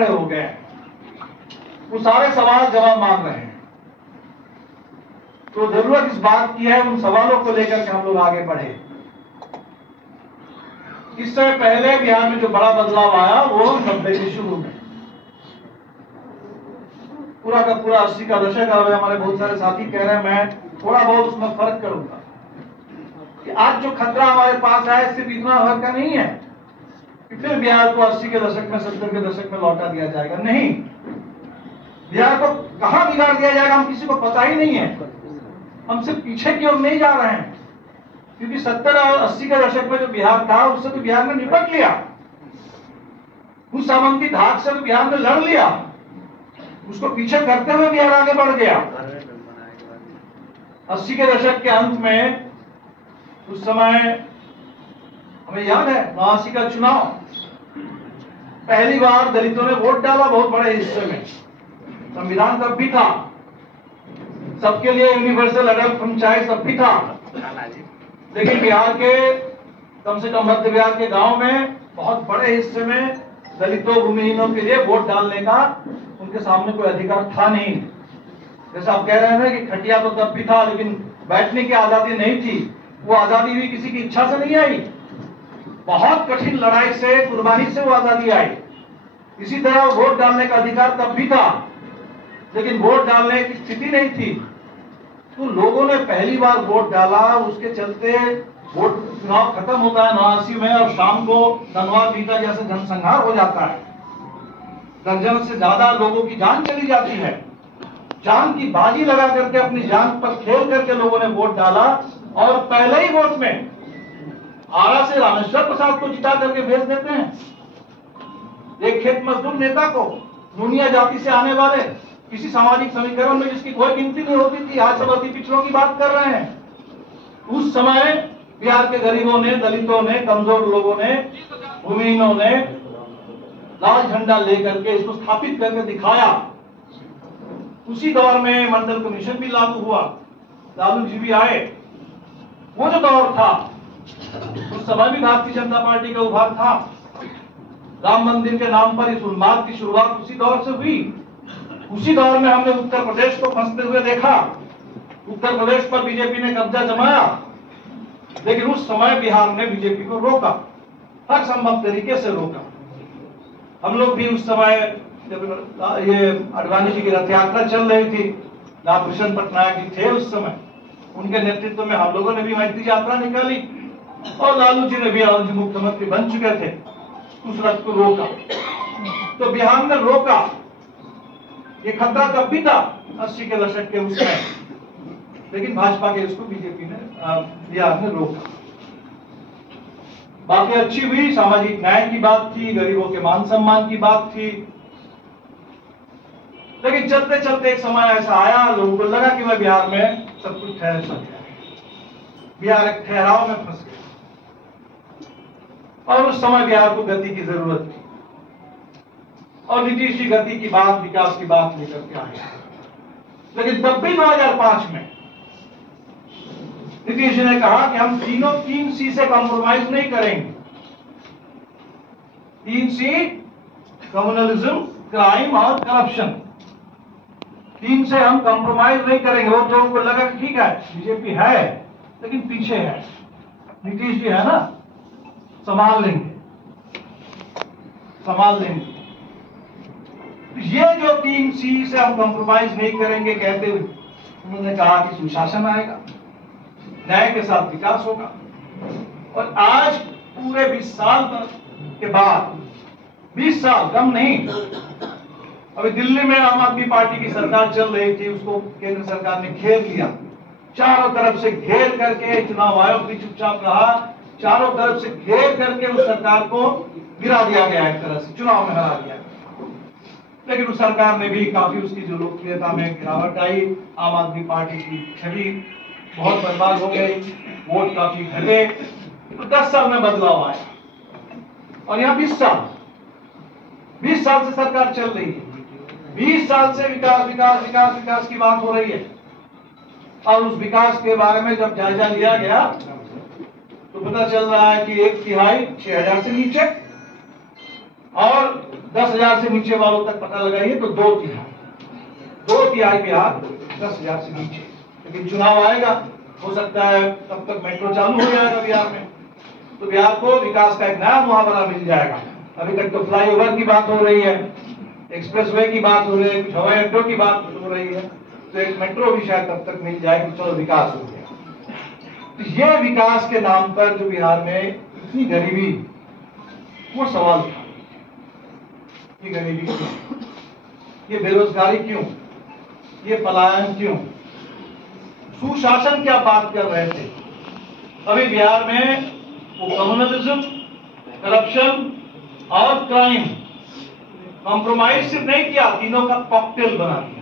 खड़े हो गए हैं, वो सारे सवाल जवाब मांग रहे हैं। तो जरूरत इस बात की है उन सवालों को लेकर के हम लोग आगे बढ़े। इससे पहले बिहार में जो बड़ा बदलाव आया वो 90 के शुरू में, पूरा का पूरा 80 का दशक। और हमारे बहुत सारे साथी कह रहे हैं, मैं थोड़ा बहुत उसमें फर्क करूंगा कि आज जो खतरा हमारे पास है सिर्फ इतना भर का नहीं है कि फिर बिहार को 80 के दशक में 70 के दशक में लौटा दिया जाएगा। नहीं, बिहार को कहां बिगाड़ दिया जाएगा हम किसी को पता ही नहीं है। हम सिर्फ पीछे की ओर नहीं जा रहे हैं, क्योंकि 70 और 80 के दशक में जो बिहार था उससे तो बिहार ने निपट लिया, उस सामंती धाक से तो बिहार ने लड़ लिया, उसको पीछे करते हुए बिहार आगे बढ़ गया। 80 के दशक के अंत में उस समय हमें याद है 89 का चुनाव, पहली बार दलितों ने वोट डाला बहुत बड़े हिस्से में। संविधान तब भी था, सबके लिए यूनिवर्सल एडल्ट फ्रेंचाइज तब भी था, लेकिन बिहार के कम से कम मध्य बिहार के गांव में बहुत बड़े हिस्से में दलितों भूमिहीनों के लिए वोट डालने का उनके सामने कोई अधिकार था नहीं। जैसा आप कह रहे हैं कि खटिया तो तब भी था, लेकिन बैठने की आजादी नहीं थी। वो आजादी भी किसी की इच्छा से नहीं आई, बहुत कठिन लड़ाई से, कुर्बानी से वो आजादी आई। इसी तरह वोट डालने का अधिकार तब भी था, लेकिन वोट डालने की स्थिति नहीं थी। तो लोगों ने पहली बार वोट डाला, उसके चलते वोट चुनाव खत्म होता है 89 में और शाम को धनवार बीता जैसे जनसंहार हो जाता है। दर्जन से ज्यादा लोगों की जान चली जाती है। जान की बाजी लगा करके, अपनी जान पर खेल करके लोगों ने वोट डाला और पहले ही वोट में आरा से रामेश्वर प्रसाद को जिता करके भेज देते हैं, एक खेत मजदूर नेता को, नूनिया जाति से आने वाले, किसी सामाजिक समीकरण में जिसकी कोई गिनती नहीं होती थी। आज सब अति पिछड़ों की बात कर रहे हैं। उस समय बिहार के गरीबों ने, दलितों ने, कमजोर लोगों ने, भूमिहीनों ने लाल झंडा लेकर के इसको स्थापित करके दिखाया। उसी दौर में मंडल कमीशन भी लागू हुआ, लालू जी भी आए। वो जो दौर था उस समय भी भारतीय जनता पार्टी का उभार था। राम मंदिर के नाम पर इस उन्माद की शुरुआत उसी दौर से हुई। उसी दौर में हमने उत्तर प्रदेश को फंसते हुए देखा। उत्तर प्रदेश पर बीजेपी ने कब्जा जमाया, लेकिन उस समय बिहार ने बीजेपी को रोका, हर संभव तरीके से रोका। हम लोग भी उस समय जब ये अडवाणी जी की रथ यात्रा चल रही थी, लालकृष्ण पटनायक जी थे उस समय, उनके नेतृत्व में हम लोगों ने भी मैत्री यात्रा निकाली और लालू जी ने भी, लालू जी मुख्यमंत्री बन चुके थे, उस रथ को रोका। तो बिहार ने रोका। ये खतरा तब भी था 80 के दशक के उसमें, लेकिन भाजपा के इसको बीजेपी ने, बिहार ने रोका। बातें अच्छी हुई, सामाजिक न्याय की बात थी, गरीबों के मान सम्मान की बात थी, लेकिन चलते चलते एक समय ऐसा आया, लोगों को लगा कि मैं बिहार में सब कुछ ठहर सा गया, बिहार एक ठहराव में फंस गया। और उस समय बिहार को गति की जरूरत थी और नीतीश जी गति की बात, विकास की बात लेकर के आए। लेकिन तब भी 2005 में नीतीश जी ने कहा कि हम 3C से कॉम्प्रोमाइज नहीं करेंगे। 3C, कम्युनलिज्म, क्राइम और करप्शन, 3 से हम कॉम्प्रोमाइज नहीं करेंगे। वो लोगों को लगा कि ठीक है बीजेपी है लेकिन पीछे है, नीतीश जी है ना, संभाल लेंगे, संभाल लेंगे। ये जो 3C से हम कॉम्प्रोमाइज नहीं करेंगे कहते हुए उन्होंने कहा कि सुशासन आएगा, न्याय के साथ विकास होगा। और आज पूरे 20 साल के बाद, 20 साल कम नहीं, अभी दिल्ली में आम आदमी पार्टी की सरकार चल रही थी, उसको केंद्र सरकार ने घेर लिया, चारों तरफ से घेर करके। चुनाव आयोग भी चुपचाप रहा, चारों तरफ से घेर करके उस सरकार को गिरा दिया गया, एक तरह से चुनाव में हरा दिया। लेकिन उस सरकार ने भी काफी, उसकी जो लोकप्रियता में गिरावट आई, आम आदमी पार्टी की छवि बहुत बर्बाद हो गई, वोट काफी घटे। तो 10 साल में बदलाव आया और यहाँ 20 साल से सरकार चल रही है। 20 साल से विकास विकास विकास विकास की बात हो रही है। और उस विकास के बारे में जब जायजा लिया गया तो पता चल रहा है कि 1/3 6000 से नीचे और 10,000 से नीचे वालों तक पता लगाइए तो 2/3 बिहार 10,000 से नीचे। लेकिन चुनाव आएगा, हो सकता है तब तक मेट्रो चालू हो जाएगा बिहार में, तो बिहार को विकास का एक नया मुहावरा मिल जाएगा। अभी तक तो फ्लाईओवर की बात हो रही है, एक्सप्रेसवे की बात हो रही है, कुछ हवाई अड्डों की बात हो रही है, तो एक मेट्रो भी शायद तब तक मिल जाए कि चलो विकास हो गया। तो ये विकास के नाम पर जो बिहार में इतनी गरीबी, वो सवाल था, ये गरीबी क्यों, ये बेरोजगारी क्यों, ये पलायन क्यों, सुशासन क्या बात कर रहे थे। अभी बिहार में वो कम्युनलिज्म, करप्शन और क्राइम कॉम्प्रोमाइज सिर्फ नहीं किया, तीनों का कॉकटेल बना दिया।